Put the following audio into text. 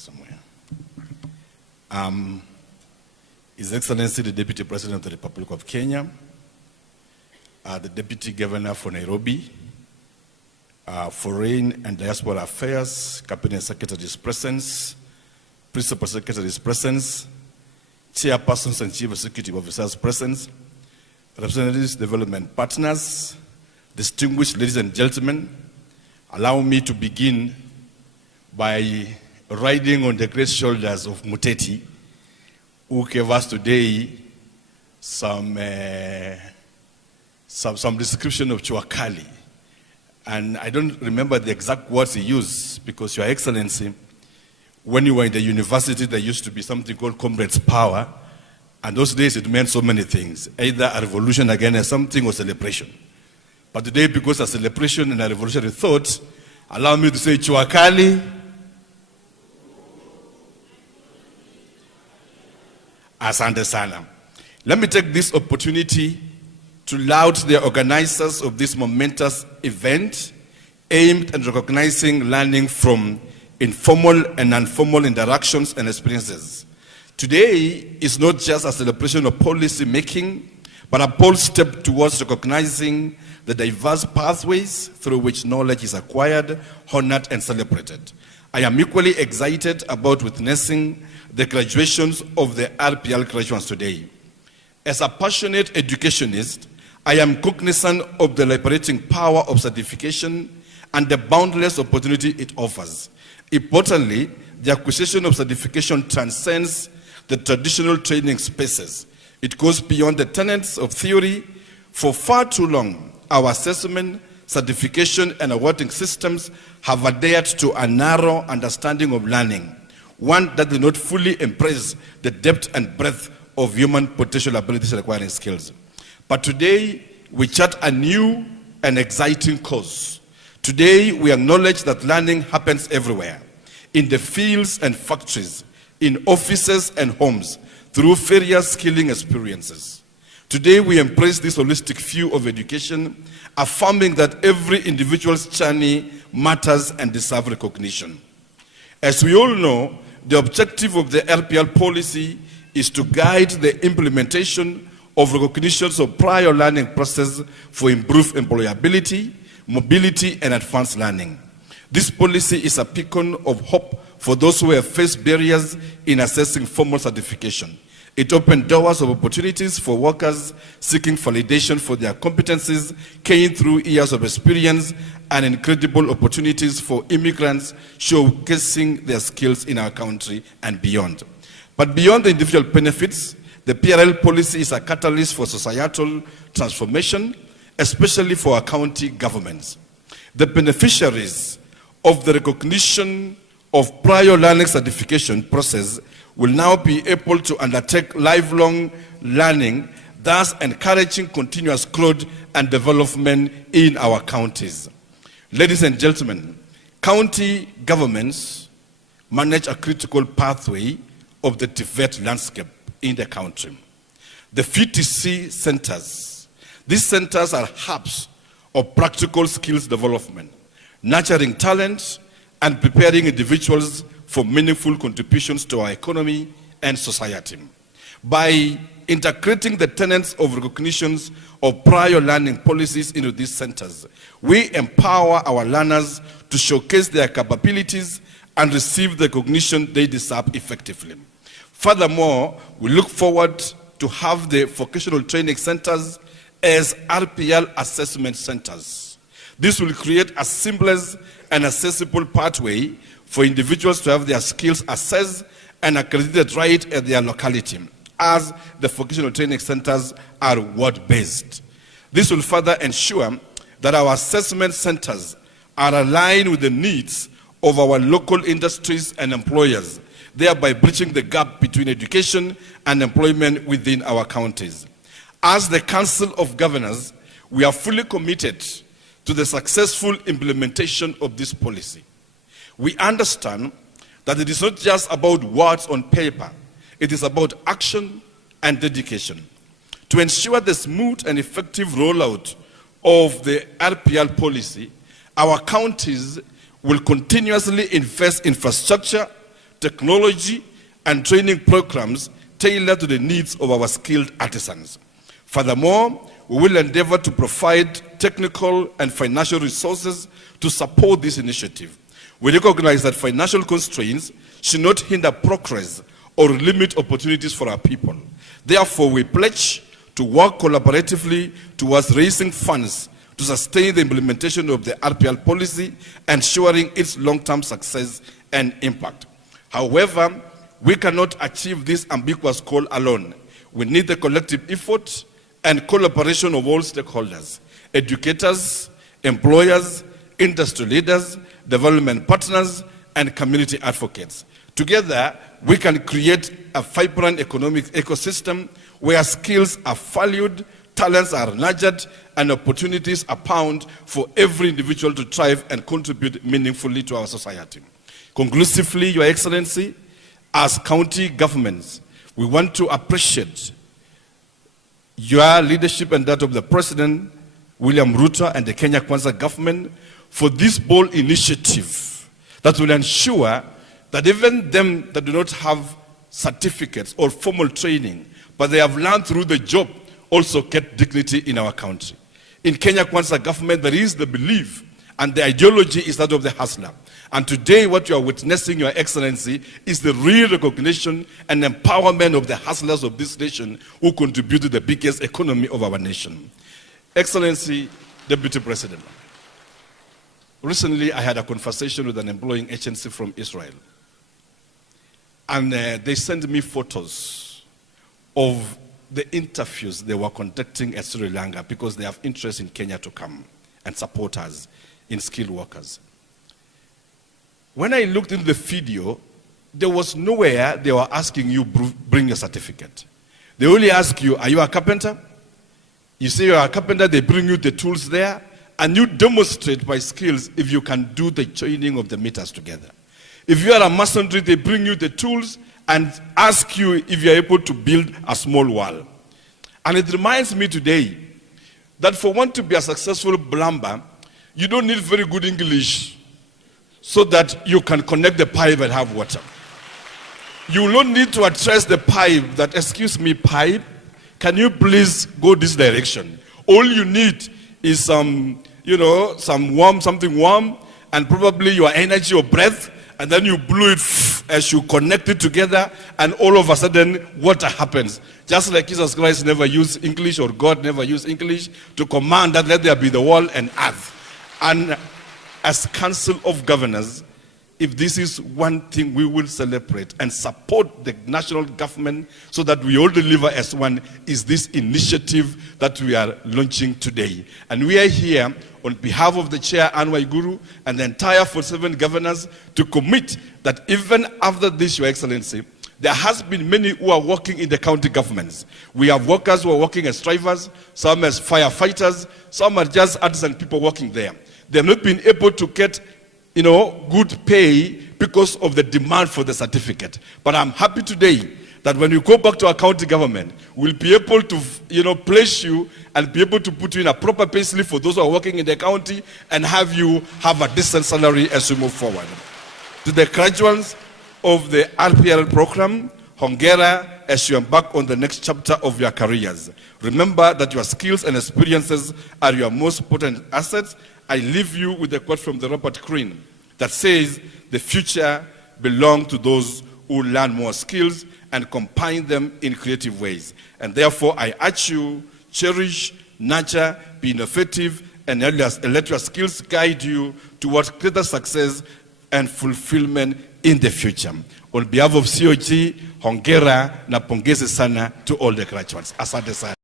somewhere. His Excellency, the Deputy President of the Republic of Kenya, the Deputy Governor for Nairobi, Foreign and Diaspora Affairs, Cabinet Secretary's presence, Principal Secretary's presence, Chairpersons and Chief Executive Officers' presence, representatives, development partners, distinguished ladies and gentlemen, allow me to begin by riding on the great shoulders of Muteti, who gave us today some description of Chuakali. And I don't remember the exact words he used, because Your Excellency, when you were in the university, there used to be something called Comrades' Power, and those days it meant so many things, either a revolution against something or celebration. But today, because of celebration and a revolutionary thought, allow me to say Chuakali, asante sana. Let me take this opportunity to laud the organizers of this momentous event aimed at recognizing learning from informal and informal interactions and experiences. Today is not just a celebration of policy making, but a bold step towards recognizing the diverse pathways through which knowledge is acquired, honored, and celebrated. I am equally excited about witnessing the graduations of the RPL graduates today. As a passionate educationist, I am cognizant of the liberating power of certification and the boundless opportunity it offers. Importantly, the acquisition of certification transcends the traditional training spaces. It goes beyond the tenets of theory. For far too long, our assessment, certification, and awarding systems have adhered to a narrow understanding of learning, one that did not fully embrace the depth and breadth of human potential abilities and acquiring skills. But today, we chart a new and exciting course. Today, we acknowledge that learning happens everywhere, in the fields and factories, in offices and homes, through various skilling experiences. Today, we embrace this holistic view of education, affirming that every individual's journey matters and deserves recognition. As we all know, the objective of the RPL policy is to guide the implementation of recognitions of prior learning process for improved employability, mobility, and advanced learning. This policy is a beacon of hope for those who have faced barriers in assessing formal certification. It opened doors of opportunities for workers seeking validation for their competencies, gained through years of experience, and incredible opportunities for immigrants showcasing their skills in our country and beyond. But beyond the individual benefits, the PRL policy is a catalyst for societal transformation, especially for our county governments. The beneficiaries of the recognition of prior learning certification process will now be able to undertake lifelong learning, thus encouraging continuous growth and development in our counties. Ladies and gentlemen, county governments manage a critical pathway of the TVET landscape in the country. The VTC centers. These centers are hubs of practical skills development, nurturing talent and preparing individuals for meaningful contributions to our economy and society. By integrating the tenets of recognitions of prior learning policies into these centers, we empower our learners to showcase their capabilities and receive the recognition they deserve effectively. Furthermore, we look forward to have the vocational training centers as RPL assessment centers. This will create a seamless and accessible pathway for individuals to have their skills assessed and accredited right at their locality, as the vocational training centers are ward-based. This will further ensure that our assessment centers are aligned with the needs of our local industries and employers, thereby bridging the gap between education and employment within our counties. As the Council of Governors, we are fully committed to the successful implementation of this policy. We understand that it is not just about words on paper, it is about action and dedication. To ensure the smooth and effective rollout of the RPL policy, our counties will continuously invest in infrastructure technology, and training programs tailored to the needs of our skilled artisans. Furthermore, we will endeavor to provide technical and financial resources to support this initiative. We recognize that financial constraints should not hinder progress or limit opportunities for our people. Therefore, we pledge to work collaboratively towards raising funds to sustain the implementation of the RPL policy, ensuring its long-term success and impact. However, we cannot achieve this ambiguous goal alone. We need the collective effort and collaboration of all stakeholders: educators, employers, industry leaders, development partners, and community advocates. Together, we can create a vibrant economic ecosystem where skills are valued, talents are nurtured, and opportunities abound for every individual to thrive and contribute meaningfully to our society. Conclusively, Your Excellency, as county governments, we want to appreciate your leadership and that of the President, William Ruto, and the Kenya Kwanza government for this bold initiative that will ensure that even them that do not have certificates or formal training, but they have learned through the job, also get dignity in our country. In Kenya Kwanza government, there is the belief and the ideology is that of the hustler. And today what you are witnessing, Your Excellency, is the real recognition and empowerment of the hustlers of this nation who contribute to the biggest economy of our nation. Excellency, Deputy President, recently I had a conversation with an employing agency from Israel. And they sent me photos of the interviews they were conducting at Sri Lanka because they have interest in Kenya to come and support us in skilled workers. When I looked into the video, there was nowhere they were asking you bring your certificate. They only ask you, are you a carpenter? You say you're a carpenter, they bring you the tools there, and you demonstrate by skills if you can do the joining of the meters together. If you are a masonry, they bring you the tools and ask you if you're able to build a small wall. And it reminds me today that for one to be a successful plumber, you don't need very good English so that you can connect the pipe and have water. You will not need to address the pipe that, excuse me, pipe, can you please go this direction? All you need is something warm, and probably your energy or breath, and then you blew it as you connect it together, and all of a sudden, water happens. Just like Jesus Christ never used English, or God never used English, to command that let there be the world and earth. And as Council of Governors, if this is one thing we will celebrate and support the national government so that we all deliver as one, is this initiative that we are launching today. And we are here on behalf of the Chair, Anne Waiguru, and the entire 47 governors to commit that even after this, Your Excellency, there has been many who are working in the county governments. We have workers who are working as drivers, some as firefighters, some are just artisan people working there. They have not been able to get good pay because of the demand for the certificate. But I'm happy today that when you go back to our county government, we'll be able to, place you and be able to put you in a proper pay slip for those who are working in the county and have you have a decent salary as we move forward. To the graduates of the RPL program, Hongera, as you embark on the next chapter of your careers. Remember that your skills and experiences are your most potent assets. I leave you with a quote from the Robert Greene that says, the future belongs to those who learn more skills and combine them in creative ways. And therefore, I urge you, cherish, nurture, be innovative, and let your skills guide you towards greater success and fulfillment in the future. On behalf of COG, hongera na pongezi sana to all the graduates. Asante sana.